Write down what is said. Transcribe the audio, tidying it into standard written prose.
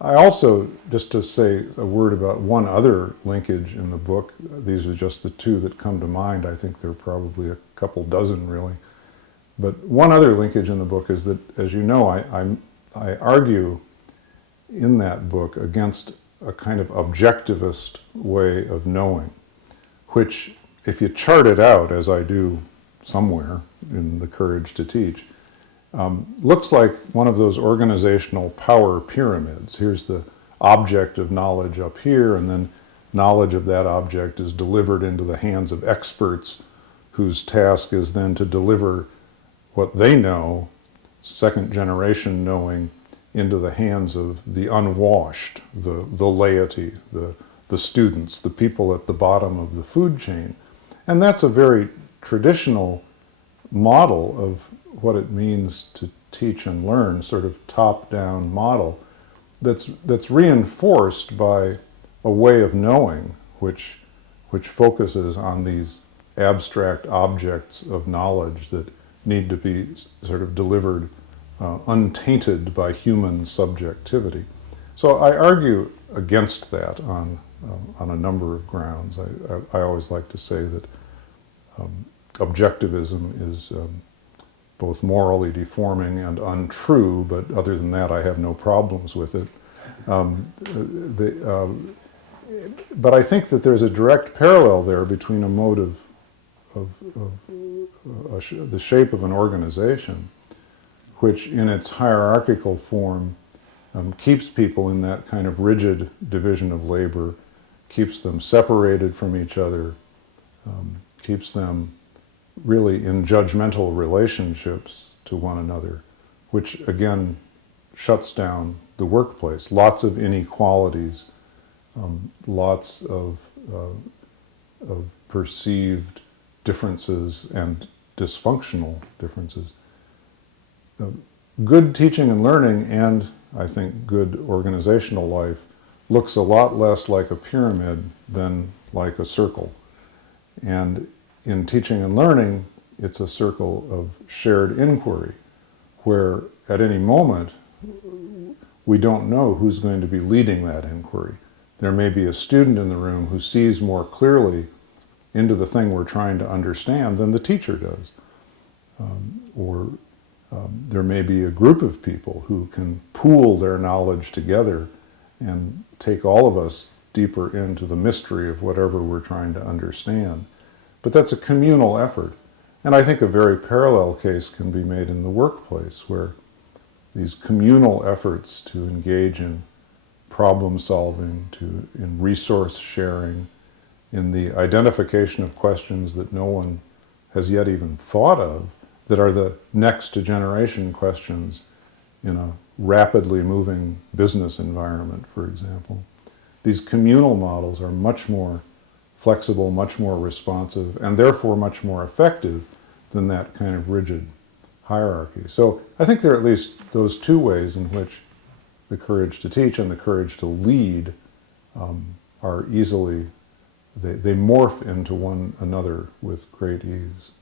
I also, just to say a word about one other linkage in the book, these are just the two that come to mind. I think there are probably a couple dozen really. But one other linkage in the book is that, as you know, I argue in that book against a kind of objectivist way of knowing, which, if you chart it out, as I do somewhere in The Courage to Teach, looks like one of those organizational power pyramids. Here's the object of knowledge up here, and then knowledge of that object is delivered into the hands of experts whose task is then to deliver what they know, second generation knowing, into the hands of the unwashed, the laity, the students, the people at the bottom of the food chain. And that's a very traditional model of what it means to teach and learn, sort of top-down model that's reinforced by a way of knowing which focuses on these abstract objects of knowledge that need to be sort of delivered untainted by human subjectivity. So I argue against that on a number of grounds. I always like to say that objectivism is both morally deforming and untrue, but other than that I have no problems with it. But I think that there's a direct parallel there between a mode of the shape of an organization, which in its hierarchical form keeps people in that kind of rigid division of labor, keeps them separated from each other, keeps them really in judgmental relationships to one another, which again shuts down the workplace. Lots of inequalities, lots of perceived differences and dysfunctional differences. Good teaching and learning, and I think good organizational life, looks a lot less like a pyramid than like a circle. And in teaching and learning, it's a circle of shared inquiry, where at any moment we don't know who's going to be leading that inquiry. There may be a student in the room who sees more clearly into the thing we're trying to understand than the teacher does. Or there may be a group of people who can pool their knowledge together and take all of us deeper into the mystery of whatever we're trying to understand. But that's a communal effort. And I think a very parallel case can be made in the workplace, where these communal efforts to engage in problem solving, in resource sharing, in the identification of questions that no one has yet even thought of, that are the next generation questions in a rapidly moving business environment, for example. These communal models are much more flexible, much more responsive, and therefore much more effective than that kind of rigid hierarchy. So I think there are at least those two ways in which the courage to teach and the courage to lead are easily, they morph into one another with great ease.